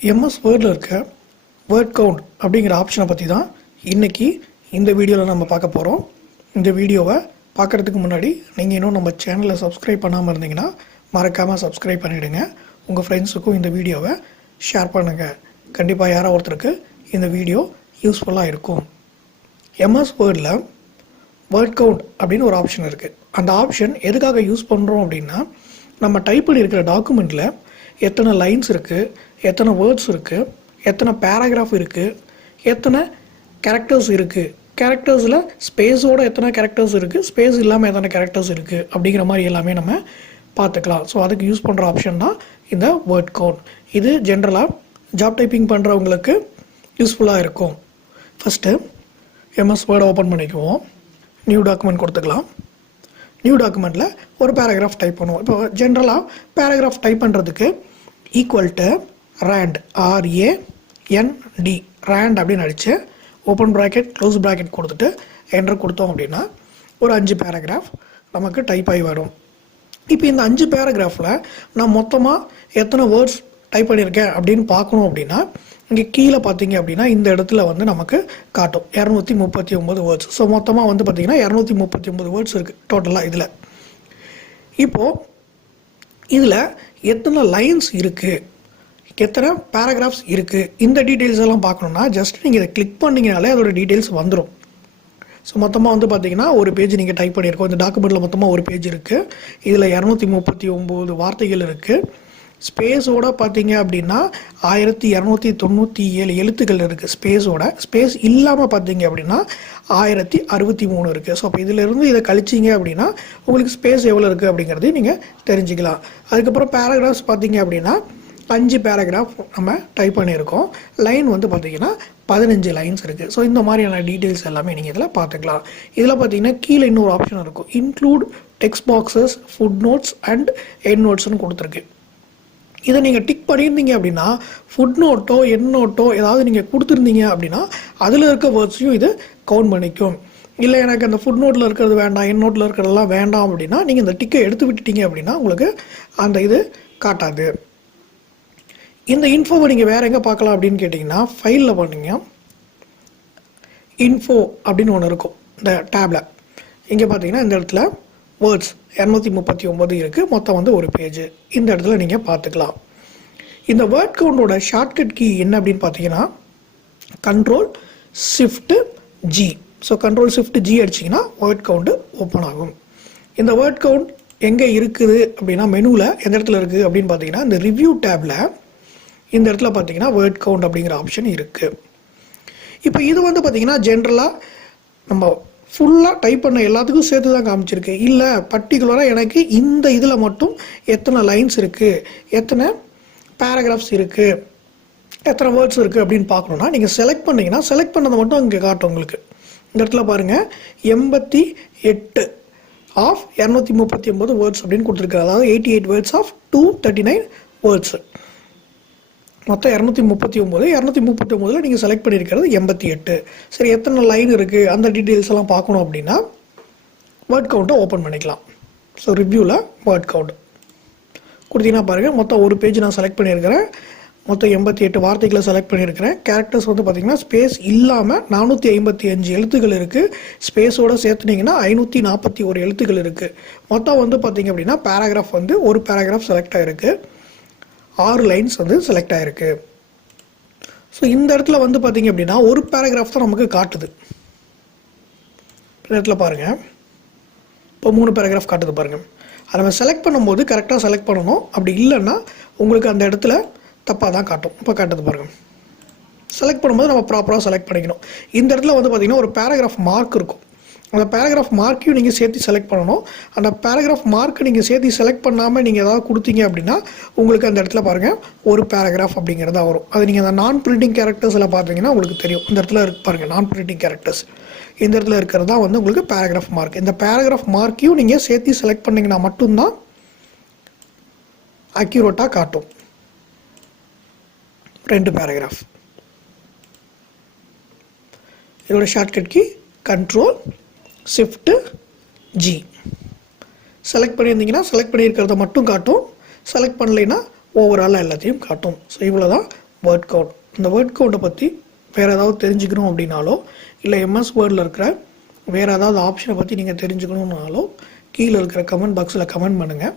MS வேர்டில் இருக்க word count அப்படிங்கிற ஆப்ஷனை பற்றி தான் இன்றைக்கி இந்த வீடியோவில் நம்ம பார்க்க போகிறோம். இந்த வீடியோவை பார்க்குறதுக்கு முன்னாடி நீங்கள் இன்னும் நம்ம சேனலை சப்ஸ்கிரைப் பண்ணாமல் இருந்தீங்கன்னா மறக்காமல் சப்ஸ்கிரைப் பண்ணிவிடுங்க. உங்கள் ஃப்ரெண்ட்ஸுக்கும் இந்த வீடியோவை ஷேர் பண்ணுங்கள். கண்டிப்பாக யாரோ ஒருத்தருக்கு இந்த வீடியோ யூஸ்ஃபுல்லாக இருக்கும். எம்எஸ் வேர்டில் வேர்ட் கவுண்ட் அப்படின்னு ஒரு ஆப்ஷன் இருக்குது. அந்த ஆப்ஷன் எதுக்காக யூஸ் பண்ணுறோம் அப்படின்னா, நம்ம டைப் பண்ணியிருக்கிற டாக்குமெண்ட்டில் எத்தனை லைன்ஸ் இருக்குது, எத்தனை வேர்ட்ஸ் இருக்குது, எத்தனை பேராகிராஃப் இருக்குது, எத்தனை கேரக்டர்ஸ் இருக்குது, கேரக்டர்ஸில் ஸ்பேஸோடு எத்தனை கேரக்டர்ஸ் இருக்குது, ஸ்பேஸ் இல்லாமல் எத்தனை கேரக்டர்ஸ் இருக்குது அப்படிங்கிற மாதிரி எல்லாமே நம்ம பார்த்துக்கலாம். ஸோ அதுக்கு யூஸ் பண்ணுற ஆப்ஷன் தான் இந்த வேர்ட் கவுண்ட். இது ஜென்ரலாக ஜாப் டைப்பிங் பண்ணுறவங்களுக்கு யூஸ்ஃபுல்லாக இருக்கும். ஃபஸ்ட்டு எம்எஸ் வேர்டை ஓப்பன் பண்ணிக்குவோம். நியூ டாக்குமெண்ட் கொடுத்துக்கலாம். நியூ டாக்குமெண்ட்டில் ஒரு பேராகிராஃப் டைப் பண்ணுவோம். இப்போ ஜென்ரலாக பேராகிராஃப் டைப் பண்ணுறதுக்கு equal to rand, RAND, rand அப்படின்னு அடித்து ஓப்பன் ப்ராக்கெட் க்ளோஸ் ப்ராக்கெட் கொடுத்துட்டு என்டர் கொடுத்தோம் அப்படின்னா ஒரு 5 பேராகிராஃப் நமக்கு டைப் ஆகி வரும். இப்போ இந்த 5 பேராகிராஃபில் நான் மொத்தமாக எத்தனை வேர்ட்ஸ் டைப் பண்ணியிருக்கேன் அப்படின்னு பார்க்கணும் அப்படின்னா, இங்கே கீழே பார்த்தீங்க அப்படின்னா இந்த இடத்துல வந்து நமக்கு காட்டும் 239 வேர்ட்ஸ். ஸோ மொத்தமாக வந்து பார்த்திங்கன்னா 239 வேர்ட்ஸ் இருக்குது டோட்டலாக இதில். இப்போது இதில் எத்தனை லைன்ஸ் இருக்குது, எத்தனை பேராகிராஃப்ஸ் இருக்குது, இந்த டீட்டெயில்ஸ் எல்லாம் பார்க்கணுன்னா ஜஸ்ட் நீங்கள் இதை கிளிக் பண்ணிங்கனாலே அதோட டீட்டெயில்ஸ் வந்துடும். ஸோ மொத்தமாக வந்து பார்த்திங்கன்னா ஒரு பேஜ் நீங்கள் டைப் பண்ணியிருக்கோம். இந்த டாக்குமெண்ட்டில் மொத்தமாக ஒரு பேஜ் இருக்குது. இதில் 239 வார்த்தைகள் இருக்குது. ஸ்பேஸோட பார்த்தீங்க அப்படின்னா 1297 எழுத்துக்கள் இருக்குது ஸ்பேஸோட. ஸ்பேஸ் இல்லாமல் பார்த்தீங்க அப்படின்னா 1063 இருக்குது. ஸோ அப்போ இதிலிருந்து இதை கழிச்சிங்க அப்படின்னா உங்களுக்கு ஸ்பேஸ் எவ்வளோ இருக்குது அப்படிங்கிறதையும் நீங்கள் தெரிஞ்சுக்கலாம். அதுக்கப்புறம் பேராகிராஃப்ஸ் பார்த்தீங்க அப்படின்னா 5 பேராகிராஃப் நம்ம டைப் பண்ணியிருக்கோம். லைன் வந்து பார்த்திங்கன்னா 15 லைன்ஸ் இருக்குது. ஸோ இந்த மாதிரியான டீட்டெயில்ஸ் எல்லாமே நீங்கள் இதில் பார்த்துக்கலாம். இதில் பார்த்தீங்கன்னா கீழே இன்னொரு ஆப்ஷன் இருக்கும், include text boxes, footnotes and end நோட்ஸ்னு கொடுத்துருக்கு. இதை நீங்கள் டிக் பண்ணியிருந்தீங்க அப்படின்னா ஃபுட் நோட்டோ எண்ட் நோட்டோ ஏதாவது நீங்கள் கொடுத்துருந்தீங்க அப்படின்னா அதில் இருக்க வேர்ட்ஸையும் இது கவுண்ட் பண்ணிக்கும். இல்லை எனக்கு அந்த ஃபுட் நோட்டில் இருக்கிறது வேண்டாம், எண்ட் நோட்டில் இருக்கிறதெல்லாம் வேண்டாம் அப்படின்னா நீங்கள் இந்த டிக்கை எடுத்து விட்டுட்டீங்க அப்படின்னா உங்களுக்கு அந்த இது காட்டாது. இந்த இன்ஃபோவை நீங்கள் வேறு எங்கே பார்க்கலாம் அப்படின்னு கேட்டிங்கன்னா, ஃபைலில் பண்ணிங்க இன்ஃபோ அப்படின்னு ஒன்று இருக்கும் இந்த டேபில். இங்கே பார்த்தீங்கன்னா இந்த இடத்துல வேர்ட்ஸ் 239 இருக்குது. மொத்தம் வந்து ஒரு பேஜ். இந்த இடத்துல நீங்கள் பார்த்துக்கலாம். இந்த வேர்ட் கவுண்டோட ஷார்ட்கட் கீ என்ன அப்படின்னு பார்த்தீங்கன்னா Ctrl+Shift+G. ஸோ Ctrl+Shift+G அடிச்சிங்கன்னா வேர்ட் கவுண்டு ஓப்பன் ஆகும். இந்த வேர்ட் கவுண்ட் எங்கே இருக்குது அப்படின்னா மெனுவில் எந்த இடத்துல இருக்குது அப்படின்னு பார்த்தீங்கன்னா இந்த ரிவ்யூ டேபில் இந்த இடத்துல பார்த்தீங்கன்னா வேர்ட் கவுண்ட் அப்படிங்கிற ஆப்ஷன் இருக்குது. இப்போ இது வந்து பார்த்திங்கன்னா ஜென்ரலாக நம்ம ஃபுல்லாக டைப் பண்ண எல்லாத்துக்கும் சேர்த்து தான் காமிச்சிருக்கு. இல்லை பர்டிகுலராக எனக்கு இந்த இதில் மட்டும் எத்தனை லைன்ஸ் இருக்குது, எத்தனை பேராகிராஃப்ஸ் இருக்குது, எத்தனை வேர்ட்ஸ் இருக்குது அப்படின்னு பார்க்கணுன்னா நீங்கள் செலக்ட் பண்ணிங்கன்னா செலக்ட் பண்ணதை மட்டும் இங்கே காட்டும் உங்களுக்கு. இந்த இடத்துல பாருங்கள் 88 ஆஃப் 239 வேர்ட்ஸ் அப்படின்னு கொடுத்துருக்கு. அதாவது 88 வேர்ட்ஸ் ஆஃப் 239 வேர்ட்ஸு. மொத்தம் 239 நீங்கள் செலக்ட் பண்ணியிருக்கிறது 88. சரி, எத்தனை லைன் இருக்குது அந்த டீட்டெயில்ஸ் எல்லாம் பார்க்கணும் அப்படின்னா வேர்ட் கவுண்ட்டை ஓப்பன் பண்ணிக்கலாம். ஸோ ரிவ்யூவில் வேர்ட் கவுண்ட் கொடுத்தீங்கன்னா பாருங்கள் மொத்தம் ஒரு பேஜ் நான் செலக்ட் பண்ணியிருக்கிறேன். மொத்தம் 88 வார்த்தைகளை செலக்ட் பண்ணியிருக்கிறேன். கேரக்டர்ஸ் வந்து பார்த்திங்கன்னா ஸ்பேஸ் இல்லாமல் 455 எழுத்துக்கள் இருக்குது. ஸ்பேஸோடு சேர்த்துனீங்கன்னா 541 எழுத்துக்கள் இருக்குது. மொத்தம் வந்து பார்த்திங்க அப்படின்னா பேராகிராஃப் வந்து ஒரு பேராகிராஃப் செலக்ட் ஆகிருக்கு. 6 லைன்ஸ் வந்து செலக்ட் ஆகிருக்கு. ஸோ இந்த இடத்துல வந்து பார்த்திங்க அப்படின்னா ஒரு பேராகிராஃப் தான் நமக்கு காட்டுது. இந்த இடத்துல பாருங்கள் இப்போ 3 பேராகிராஃப் காட்டுது பாருங்கள். அதை நம்ம செலக்ட் பண்ணும்போது கரெக்டாக செலக்ட் பண்ணணும். அப்படி இல்லைன்னா உங்களுக்கு அந்த இடத்துல தப்பாக தான் காட்டும். இப்போ காட்டுது பாருங்கள். செலக்ட் பண்ணும்போது நம்ம ப்ராப்பராக செலக்ட் பண்ணிக்கணும். இந்த இடத்துல வந்து பார்த்திங்கன்னா ஒரு பேராகிராஃப் மார்க் இருக்கும். அந்த பேராகிராஃப் மார்க்கையும் நீங்கள் சேர்த்து செலக்ட் பண்ணணும். அந்த பேராகிராஃப் மார்க்கை நீங்கள் சேர்த்து செலக்ட் பண்ணாமல் நீங்கள் ஏதாவது கொடுத்தீங்க அப்படின்னா உங்களுக்கு அந்த இடத்துல பாருங்கள் ஒரு பேராகிராஃப் அப்படிங்கிறதா வரும். அது நீங்கள் அந்த நான் பிரிண்டிங் கேரக்டர்ஸில் பார்த்தீங்கன்னா உங்களுக்கு தெரியும். இந்த இடத்துல பாருங்கள் நான் பிரிண்டிங் கேரக்டர்ஸ். இந்த இடத்துல இருக்கிறது தான் வந்து உங்களுக்கு பேராகிராஃப் மார்க். இந்த பேராகிராஃப் மார்க்கையும் நீங்கள் சேர்த்து செலக்ட் பண்ணிங்கன்னா மட்டும்தான் அக்யூரேட்டாக காட்டும் 2 பேராகிராஃப். இதோட ஷார்ட்கட் கீ Ctrl+Shift+G. செலக்ட் பண்ணியிருந்தீங்கன்னா செலக்ட் பண்ணியிருக்கிறத மட்டும் காட்டும். செலக்ட் பண்ணலைன்னா ஓவராலாக எல்லாத்தையும் காட்டும். ஸோ இவ்வளோ தான் வேர்ட் கவுண்ட். இந்த வேர்ட் கவுண்ட்டை பற்றி வேறு ஏதாவது தெரிஞ்சுக்கணும் அப்படின்னாலோ இல்லை எம்எஸ் வேர்டில் இருக்கிற வேறு ஏதாவது ஆப்ஷனை பற்றி நீங்கள் தெரிஞ்சுக்கணுன்னாலோ கீழே இருக்கிற கமெண்ட் பாக்ஸில் கமெண்ட் பண்ணுங்கள்.